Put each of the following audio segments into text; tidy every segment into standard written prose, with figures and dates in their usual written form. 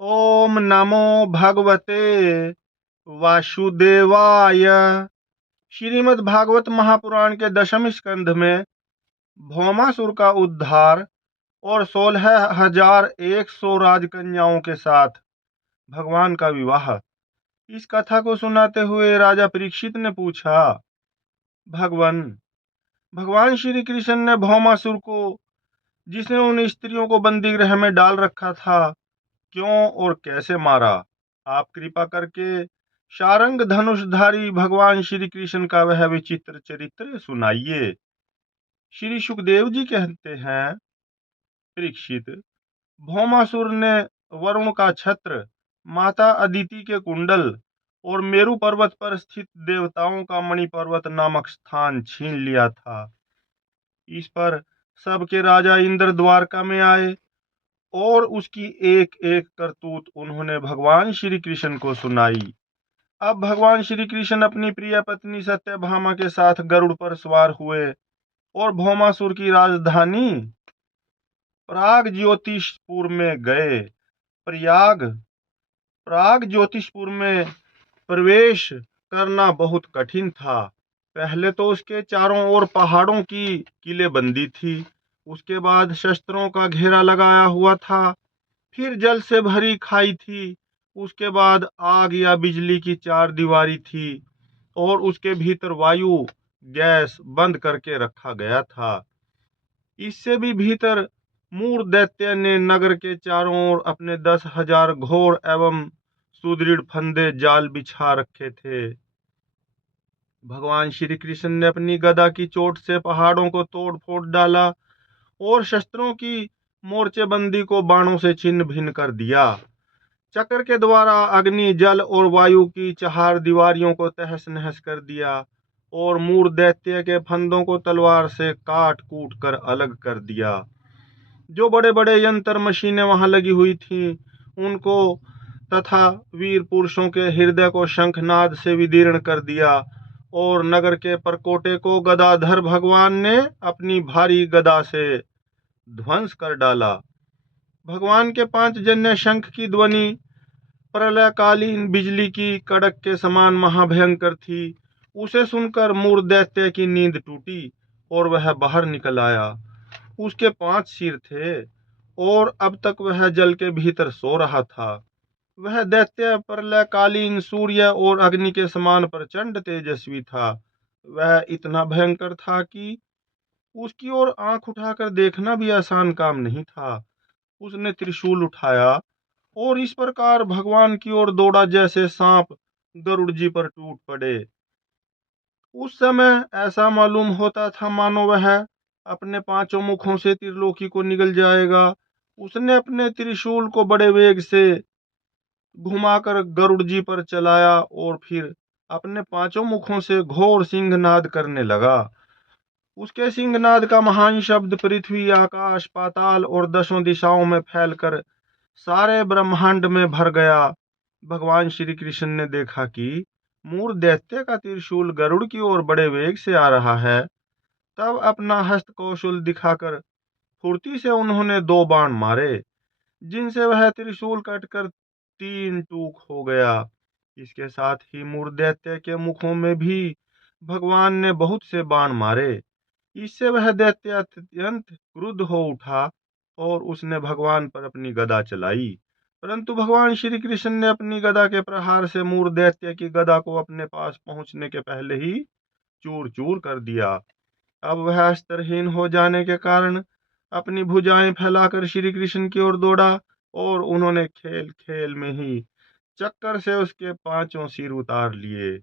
ओम नमो भगवते वासुदेवाय। श्रीमद् भागवत महापुराण के दशम स्कंध में भौमासुर का उद्धार और 16,100 राजकन्याओं के साथ भगवान का विवाह। इस कथा को सुनाते हुए राजा परीक्षित ने पूछा, भगवान भगवान श्री कृष्ण ने भौमासुर को, जिसने उन स्त्रियों को बंदी गृह में डाल रखा था, क्यों और कैसे मारा? आप कृपा करके शारंग धनुषधारी भगवान श्री कृष्ण का वह विचित्र चरित्र सुनाइए। श्री सुखदेव जी कहते हैं, परीक्षित, भौमासुर ने वरुण का छत्र, माता अदिति के कुंडल और मेरु पर्वत पर स्थित देवताओं का मणि पर्वत नामक स्थान छीन लिया था। इस पर सबके राजा इंद्र द्वारका में आए और उसकी एक एक करतूत उन्होंने भगवान श्री कृष्ण को सुनाई। अब भगवान श्री कृष्ण अपनी प्रिय पत्नी सत्यभामा के साथ गरुड़ पर सवार हुए और भौमासुर की राजधानी प्राग ज्योतिषपुर में गए। प्रयाग प्राग ज्योतिषपुर में प्रवेश करना बहुत कठिन था। पहले तो उसके चारों ओर पहाड़ों की किलेबंदी थी, उसके बाद शस्त्रों का घेरा लगाया हुआ था, फिर जल से भरी खाई थी, उसके बाद आग या बिजली की चार दीवारी थी और उसके भीतर वायु गैस बंद करके रखा गया था। इससे भी भीतर मूर दैत्य ने नगर के चारों ओर अपने 10,000 घोर एवं सुदृढ़ फंदे जाल बिछा रखे थे। भगवान श्री कृष्ण ने अपनी गदा की चोट से पहाड़ों को तोड़ फोड़ डाला और शस्त्रों की मोर्चेबंदी को बाणों से छिन्न भिन्न कर दिया। चक्र के द्वारा अग्नि, जल और वायु की चार दीवारियों को तहस नहस कर दिया और मूर दैत्य के फंदों को तलवार से काट कूट कर अलग कर दिया। जो बड़े बड़े यंत्र मशीनें वहां लगी हुई थीं, उनको तथा वीर पुरुषों के हृदय को शंखनाद से विदीर्ण कर दिया और नगर के परकोटे को गदाधर भगवान ने अपनी भारी गदा से ध्वंस कर डाला। भगवान के 5 जन्य शंख की ध्वनि प्रलयकालीन बिजली की कड़क के समान महाभयंकर थी। उसे सुनकर मूर दैत्य की नींद टूटी और वह बाहर निकल आया। उसके 5 सिर थे और अब तक वह जल के भीतर सो रहा था। वह दैत्य प्रलयकालीन सूर्य और अग्नि के समान प्रचंड तेजस्वी था। वह इतना भयंकर था कि उसकी ओर आंख उठाकर देखना भी आसान काम नहीं था। उसने त्रिशूल उठाया और इस प्रकार भगवान की ओर दौड़ा जैसे सांप गरुड़ जी पर टूट पड़े। उस समय ऐसा मालूम होता था मानो वह अपने 5 मुखों से त्रिलोकी को निगल जाएगा। उसने अपने त्रिशूल को बड़े वेग से घुमाकर गरुड़ जी पर चलाया और फिर अपने 5 मुखों से घोर सिंहनाद करने लगा। उसके सिंहनाद का महान शब्द पृथ्वी, आकाश, पाताल और 10 दिशाओं में फैलकर सारे ब्रह्मांड में भर गया। भगवान श्री कृष्ण ने देखा कि मूर दैत्य का त्रिशूल गरुड़ की ओर बड़े वेग से आ रहा है। तब अपना हस्त कौशल दिखाकर फुर्ती से उन्होंने 2 बाण मारे, जिनसे वह त्रिशूल कटकर 3 टूक हो गया। इसके साथ ही मूर दैत्य के मुखों में भी भगवान ने बहुत से बाण मारे। इससे वह दैत्य अत्यंत क्रुद्ध हो उठा और उसने भगवान पर अपनी गदा चलाई। परंतु भगवान श्री कृष्ण ने अपनी गदा के प्रहार से मूर दैत्य की गदा को अपने पास पहुंचने के पहले ही चूर चूर कर दिया। अब वह अस्त्रहीन हो जाने के कारण अपनी भुजाएं फैलाकर श्री कृष्ण की ओर दौड़ा और उन्होंने खेल खेल में ही चक्कर से उसके 5 सिर उतार लिए।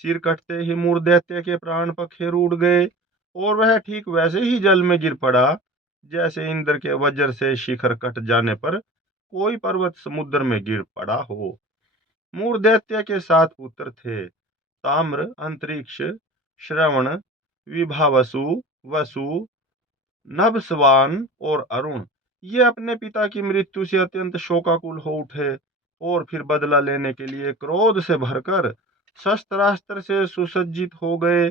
सिर कटते ही मूर दैत्य के प्राण पखेरु उड़ गए और वह ठीक वैसे ही जल में गिर पड़ा जैसे इंद्र के वज्र से शिखर कट जाने पर कोई पर्वत समुद्र में गिर पड़ा हो। मूर दैत्य के 7 पुत्र थे, ताम्र, अंतरिक्ष, श्रवण, विभावसु, वसु, नभस्वान और अरुण। ये अपने पिता की मृत्यु से अत्यंत शोकाकुल हो उठे और फिर बदला लेने के लिए क्रोध से भरकर शस्त्रास्त्र से सुसज्जित हो गए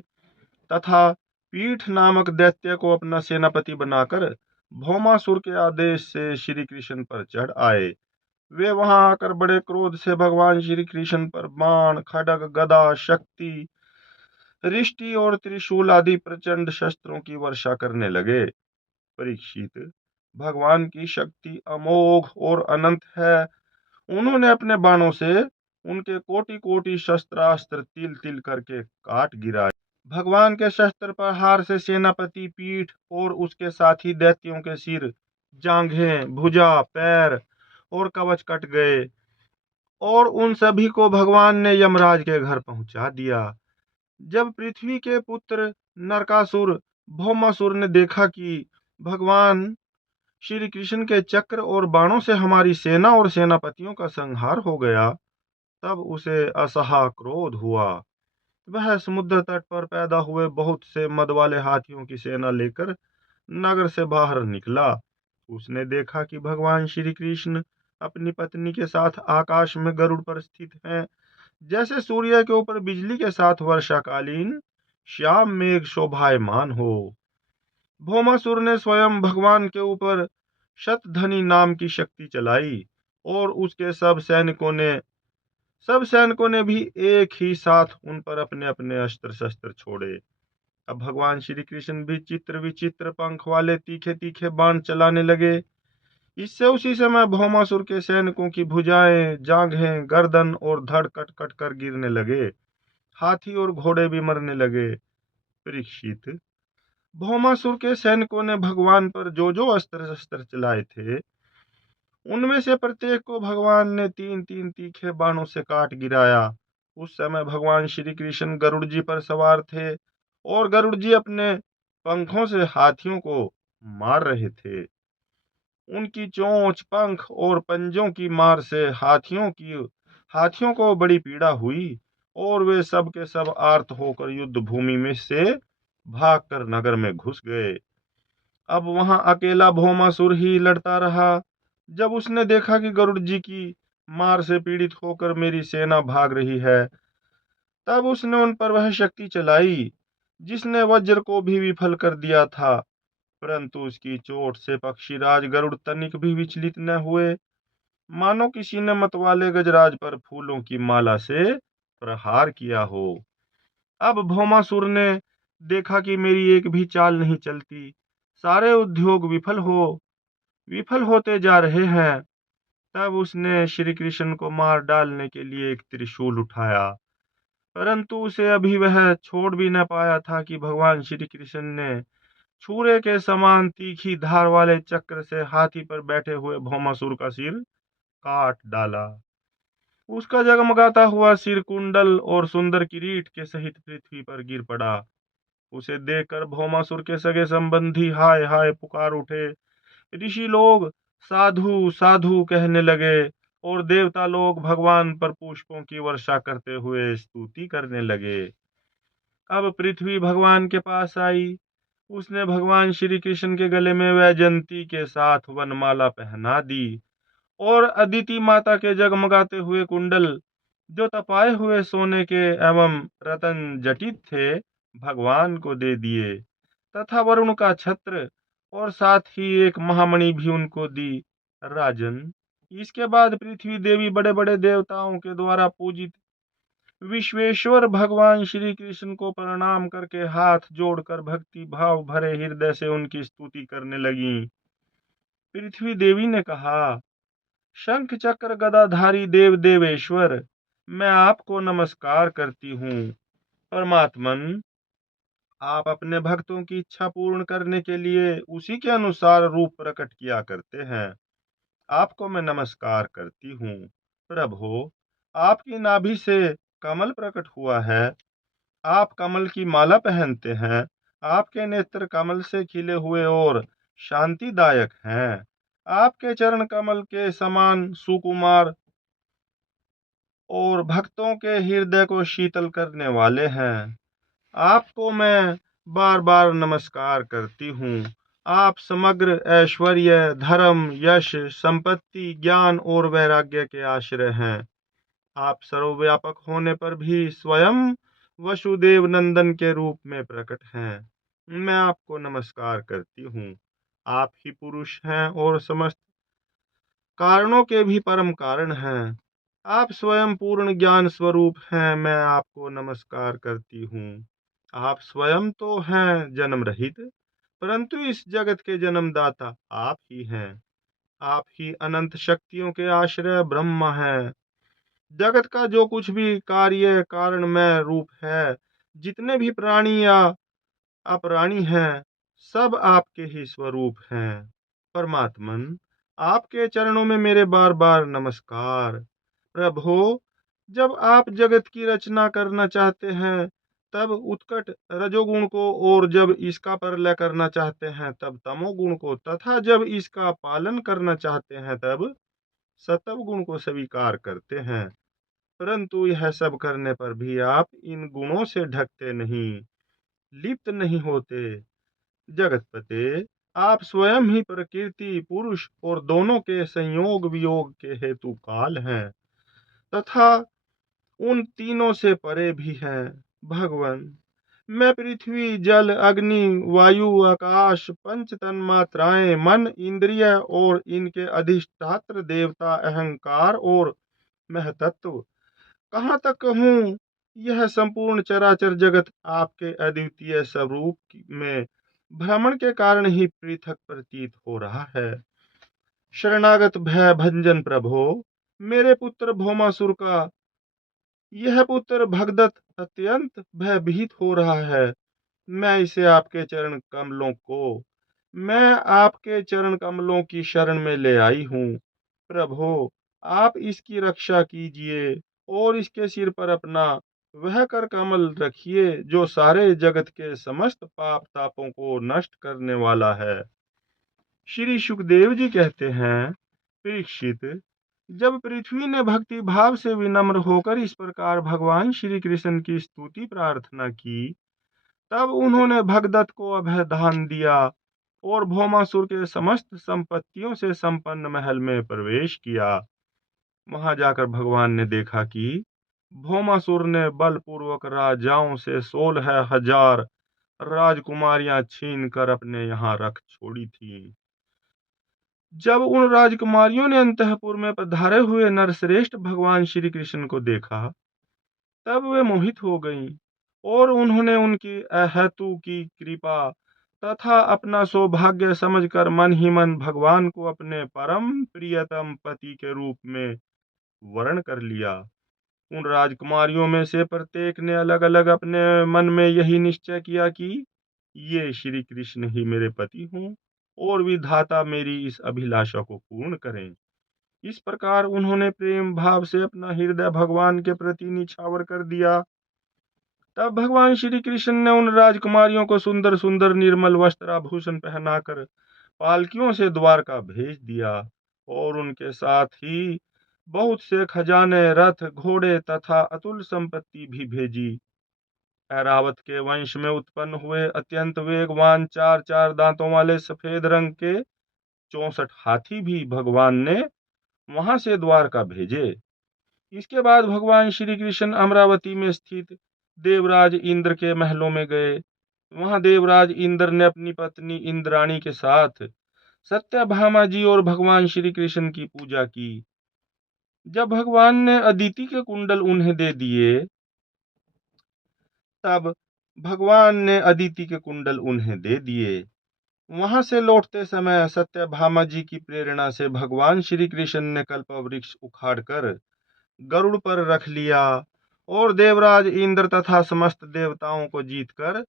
तथा पीठ नामक दैत्य को अपना सेनापति बनाकर भौमासुर के आदेश से श्री कृष्ण पर चढ़ आए। वे वहां आकर बड़े क्रोध से भगवान श्री कृष्ण पर बाण, खड्ग, गदा, शक्ति, रिष्टि और त्रिशूल आदि प्रचंड शस्त्रों की वर्षा करने लगे। परीक्षित, भगवान की शक्ति अमोघ और अनंत है। उन्होंने अपने बाणों से उनके कोटि कोटि शस्त्रास्त्र तिल तिल करके काट गिराए। भगवान के शस्त्र प्रहार से सेनापति पीठ और उसके साथी दैत्यों के सिर, जांघें, भुजा, पैर और कवच कट गए और उन सभी को भगवान ने यमराज के घर पहुंचा दिया। जब पृथ्वी के पुत्र नरकासुर भौमासुर ने देखा कि भगवान श्री कृष्ण के चक्र और बाणों से हमारी सेना और सेनापतियों का संहार हो गया, तब उसे असहा क्रोध हुआ। वह समुद्र तट पर पैदा हुए बहुत से मद वाले हाथियों की सेना लेकर नगर से बाहर निकला। उसने देखा कि भगवान श्री कृष्ण अपनी पत्नी के साथ आकाश में गरुड़ पर स्थित हैं, जैसे सूर्य के ऊपर बिजली के साथ वर्षाकालीन श्याम मेघ शोभायमान हो। भौमासुर ने स्वयं भगवान के ऊपर शतधनी नाम की शक्ति चलाई और उसके सब सैनिकों ने भी एक ही साथ उन पर अपने अपने अस्त्र शस्त्र छोड़े। अब भगवान श्री कृष्ण भी चित्र विचित्र पंख वाले तीखे तीखे बाण चलाने लगे। इससे उसी समय भौमासुर के सैनिकों की भुजाएं, जांघें, गर्दन और धड़ कट कट कर गिरने लगे। हाथी और घोड़े भी मरने लगे। परीक्षित, भौमासुर के सैनिकों ने भगवान पर जो जो अस्त्र शस्त्र चलाए थे, उनमें से प्रत्येक को भगवान ने तीन तीन तीखे बाणों से काट गिराया। उस समय भगवान श्री कृष्ण गरुड़ जी पर सवार थे और गरुड़ जी अपने पंखों से हाथियों को मार रहे थे। उनकी चोंच, पंख और पंजों की मार से हाथियों को बड़ी पीड़ा हुई और वे सब के सब आर्त होकर युद्ध भूमि में से भागकर नगर में घुस गए। अब वहां अकेला भौमासुर ही लड़ता रहा। जब उसने देखा कि गरुड़ जी की मार से पीड़ित होकर मेरी सेना भाग रही है, तब उसने उन पर वह शक्ति चलाई जिसने वज्र को भी विफल कर दिया था, परंतु उसकी चोट से पक्षीराज गरुड़ तनिक भी विचलित न हुए, मानो किसी ने मतवाले गजराज पर फूलों की माला से प्रहार किया हो। अब भौमासुर ने देखा कि मेरी एक भी चाल नहीं चलती, सारे उद्योग विफल होते जा रहे हैं। तब उसने श्री कृष्ण को मार डालने के लिए एक त्रिशूल उठाया, परंतु उसे अभी वह छोड़ भी न पाया था कि भगवान श्री कृष्ण ने छुरे के समान तीखी धार वाले चक्र से हाथी पर बैठे हुए भौमासुर का सिर काट डाला। उसका जगमगाता हुआ सिर कुंडल और सुंदर किरीट के सहित पृथ्वी पर गिर पड़ा। उसे देखकर भौमासुर के सगे संबंधी हाय हाय पुकार उठे। ऋषि लोग साधु साधु कहने लगे और देवता लोग भगवान पर पुष्पों की वर्षा करते हुए स्तुति करने लगे। अब पृथ्वी भगवान के पास आई। उसने भगवान श्री कृष्ण के गले में वैजयंती के साथ वनमाला पहना दी और अदिति माता के जगमगाते हुए कुंडल, जो तपाए हुए सोने के एवं रतन जटित थे, भगवान को दे दिए तथा वरुण का छत्र और साथ ही एक महामणि भी उनको दी। राजन, इसके बाद पृथ्वी देवी बड़े बड़े देवताओं के द्वारा पूजित विश्वेश्वर भगवान श्री कृष्ण को प्रणाम करके हाथ जोड़कर भक्ति भाव भरे हृदय से उनकी स्तुति करने लगी। पृथ्वी देवी ने कहा, शंख चक्र गदाधारी देव देवेश्वर, मैं आपको नमस्कार करती हूँ। परमात्मन, आप अपने भक्तों की इच्छा पूर्ण करने के लिए उसी के अनुसार रूप प्रकट किया करते हैं। आपको मैं नमस्कार करती हूँ। प्रभो, आपकी नाभि से कमल प्रकट हुआ है। आप कमल की माला पहनते हैं। आपके नेत्र कमल से खिले हुए और शांतिदायक हैं। आपके चरण कमल के समान सुकुमार और भक्तों के हृदय को शीतल करने वाले हैं। आपको मैं बार बार नमस्कार करती हूँ। आप समग्र ऐश्वर्य, धर्म, यश, संपत्ति, ज्ञान और वैराग्य के आश्रय हैं। आप सर्वव्यापक होने पर भी स्वयं वसुदेव नंदन के रूप में प्रकट हैं। मैं आपको नमस्कार करती हूँ। आप ही पुरुष हैं और समस्त कारणों के भी परम कारण हैं। आप स्वयं पूर्ण ज्ञान स्वरूप हैं, मैं आपको नमस्कार करती हूँ। आप स्वयं तो हैं जन्म रहित, परंतु इस जगत के जन्मदाता आप ही हैं। आप ही अनंत शक्तियों के आश्रय ब्रह्म हैं। जगत का जो कुछ भी कार्य कारणमय रूप है, जितने भी प्राणी या अप्राणी हैं, सब आपके ही स्वरूप हैं। परमात्मन, आपके चरणों में मेरे बार बार नमस्कार। प्रभो, जब आप जगत की रचना करना चाहते हैं तब उत्कट रजोगुण को, और जब इसका प्रलय करना चाहते हैं तब तमोगुण को, तथा जब इसका पालन करना चाहते हैं तब सतव गुण को स्वीकार करते हैं। परंतु यह सब करने पर भी आप इन गुणों से ढकते नहीं, लिप्त नहीं होते। जगतपते, आप स्वयं ही प्रकृति, पुरुष और दोनों के संयोग वियोग के हेतु काल हैं, तथा उन तीनों से परे भी हैं। भगवान, मैं पृथ्वी, जल, अग्नि, वायु, आकाश, पंच तन्मात्राएं, मन, इंद्रिय और इनके अधिष्ठात्र देवता, अहंकार और महतत्व, कहाँ तक कहूँ, यह संपूर्ण चराचर जगत आपके अद्वितीय स्वरूप में भ्रमण के कारण ही पृथक प्रतीत हो रहा है। शरणागत भय भंजन प्रभो, मेरे पुत्र भौमासुर का यह पुत्र भगदत्त अत्यंत भयभीत हो रहा है। मैं आपके चरण कमलों की शरण में ले आई हूँ। प्रभो, आप इसकी रक्षा कीजिए और इसके सिर पर अपना वह कर कमल रखिए जो सारे जगत के समस्त पाप तापों को नष्ट करने वाला है। श्री सुखदेव जी कहते हैं, परीक्षित, जब पृथ्वी ने भक्ति भाव से विनम्र होकर इस प्रकार भगवान श्री कृष्ण की स्तुति प्रार्थना की, तब उन्होंने भगदत्त को अभय दान दिया और भौमासुर के समस्त संपत्तियों से संपन्न महल में प्रवेश किया। वहां जाकर भगवान ने देखा कि भौमासुर ने बलपूर्वक राजाओं से 16,000 राजकुमारियां छीन कर अपने यहाँ रख छोड़ी थी। जब उन राजकुमारियों ने अंतःपुर में पधारे हुए नरश्रेष्ठ भगवान श्री कृष्ण को देखा, तब वे मोहित हो गईं और उन्होंने उनकी अहेतु की कृपा तथा अपना सौभाग्य समझकर मन ही मन भगवान को अपने परम प्रियतम पति के रूप में वर्ण कर लिया। उन राजकुमारियों में से प्रत्येक ने अलग अलग अपने मन में यही निश्चय किया कि ये श्री कृष्ण ही मेरे पति हों और विधाता मेरी इस अभिलाषा को पूर्ण करें। इस प्रकार उन्होंने प्रेम भाव से अपना हृदय भगवान के प्रति निछावर कर दिया। तब भगवान श्री कृष्ण ने उन राजकुमारियों को सुंदर सुंदर निर्मल वस्त्र आभूषण पहनाकर पालकियों से द्वारका भेज दिया और उनके साथ ही बहुत से खजाने, रथ, घोड़े तथा अतुल संपत्ति भी भेजी। ऐरावत के वंश में उत्पन्न हुए अत्यंत वेगवान चार चार दांतों वाले सफेद रंग के 64 हाथी भी भगवान ने वहां से द्वारका भेजे। इसके बाद भगवान श्री कृष्ण अमरावती में स्थित देवराज इंद्र के महलों में गए। वहां देवराज इंद्र ने अपनी पत्नी इंद्राणी के साथ सत्यभामा जी और भगवान श्री कृष्ण की पूजा की। जब भगवान ने अदिति के कुंडल उन्हें दे दिए, तब भगवान ने अदिति के कुंडल उन्हें दे दिए। वहां से लौटते समय सत्यभामा जी की प्रेरणा से भगवान श्री कृष्ण ने कल्पवृक्ष उखाड़कर गरुड़ पर रख लिया और देवराज इंद्र तथा समस्त देवताओं को जीतकर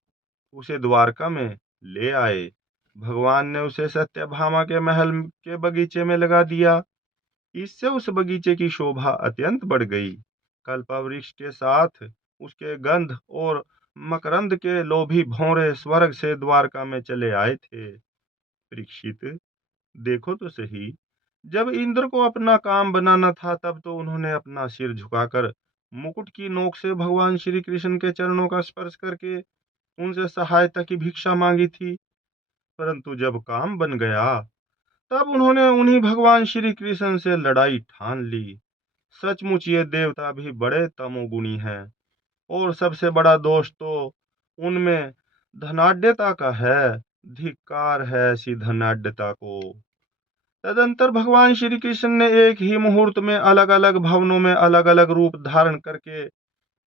उसे द्वारका में ले आए। भगवान ने उसे सत्यभामा के महल के बगीचे में लगा दिया। इससे उस बगीचे की शोभा अत्यंत बढ़ गई। कल्पवृक्ष के साथ उसके गंध और मकरंद के लोभी भौरे स्वर्ग से द्वारका में चले आए थे। परीक्षित, देखो तो सही, जब इंद्र को अपना काम बनाना था तब तो उन्होंने अपना सिर झुकाकर मुकुट की नोक से भगवान श्री कृष्ण के चरणों का स्पर्श करके उनसे सहायता की भिक्षा मांगी थी। परंतु जब काम बन गया तब उन्होंने उन्हीं भगवान श्री कृष्ण से लड़ाई ठान ली। सचमुच ये देवता भी बड़े तमोगुणी हैं और सबसे बड़ा दोष तो उनमें धनाढ्यता का है। धिक्कार है ऐसी धनाढ्यता को। तदंतर भगवान श्री कृष्ण ने एक ही मुहूर्त में अलग अलग भवनों में अलग अलग रूप धारण करके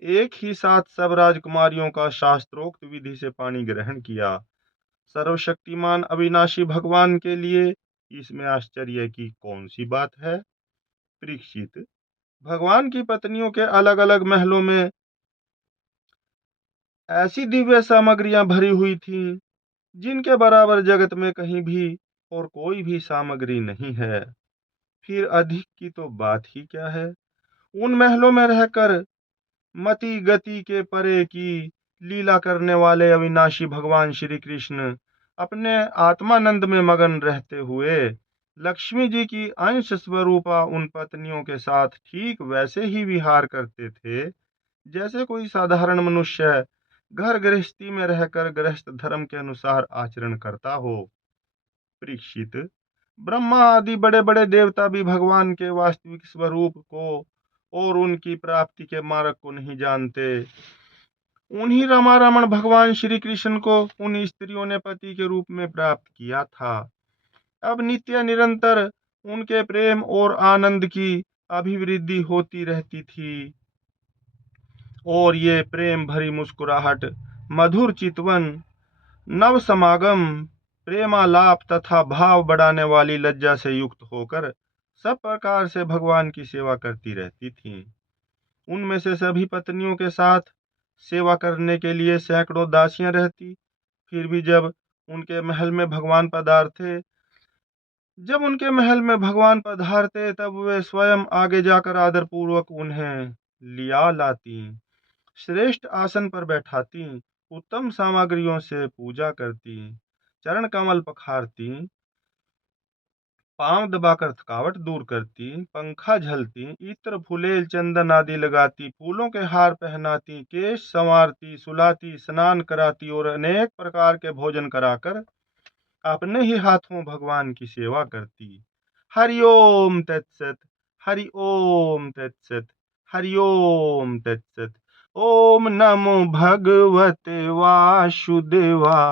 एक ही साथ सब राजकुमारियों का शास्त्रोक्त विधि से पानी ग्रहण किया। सर्वशक्तिमान अविनाशी भगवान के लिए इसमें आश्चर्य की कौन सी बात है? परीक्षित, भगवान की पत्नियों के अलग अलग महलों में ऐसी दिव्य सामग्रियां भरी हुई थीं जिनके बराबर जगत में कहीं भी और कोई भी सामग्री नहीं है। फिर अधिक की तो बात ही क्या है। उन महलों में रहकर मति गति के परे की लीला करने वाले अविनाशी भगवान श्री कृष्ण अपने आत्मानंद में मगन रहते हुए लक्ष्मी जी की अंश स्वरूपा उन पत्नियों के साथ ठीक वैसे ही विहार करते थे जैसे कोई साधारण मनुष्य घर गृहस्थी में रहकर गृहस्थ धर्म के अनुसार आचरण करता हो। परीक्षित, ब्रह्मा आदि बड़े बड़े देवता भी भगवान के वास्तविक स्वरूप को और उनकी प्राप्ति के मार्ग को नहीं जानते। उन्हीं रमारमण भगवान श्री कृष्ण को उन स्त्रियों ने पति के रूप में प्राप्त किया था। अब नित्य निरंतर उनके प्रेम और आनंद की अभिवृद्धि होती रहती थी और ये प्रेम भरी मुस्कुराहट, मधुर चितवन, नव समागम, प्रेमालाप तथा भाव बढ़ाने वाली लज्जा से युक्त होकर सब प्रकार से भगवान की सेवा करती रहती थीं। उनमें से सभी पत्नियों के साथ सेवा करने के लिए सैकड़ों दासियां रहती। फिर भी जब उनके महल में भगवान पधारते तब वे स्वयं आगे जाकर आदर पूर्वक उन्हें लिया लाती, श्रेष्ठ आसन पर बैठाती, उत्तम सामग्रियों से पूजा करती, चरण कमल पखारती, पांव दबाकर थकावट दूर करती, पंखा झलती, इत्र फुलेल चंदन आदि लगाती, फूलों के हार पहनाती, केश संवारती, सुलाती, स्नान कराती और अनेक प्रकार के भोजन कराकर अपने ही हाथों भगवान की सेवा करती। हरिओम तत्सत, हरिओम तत्सत, हरिओम तत्सत। ओम नमो भगवते वासुदेवा।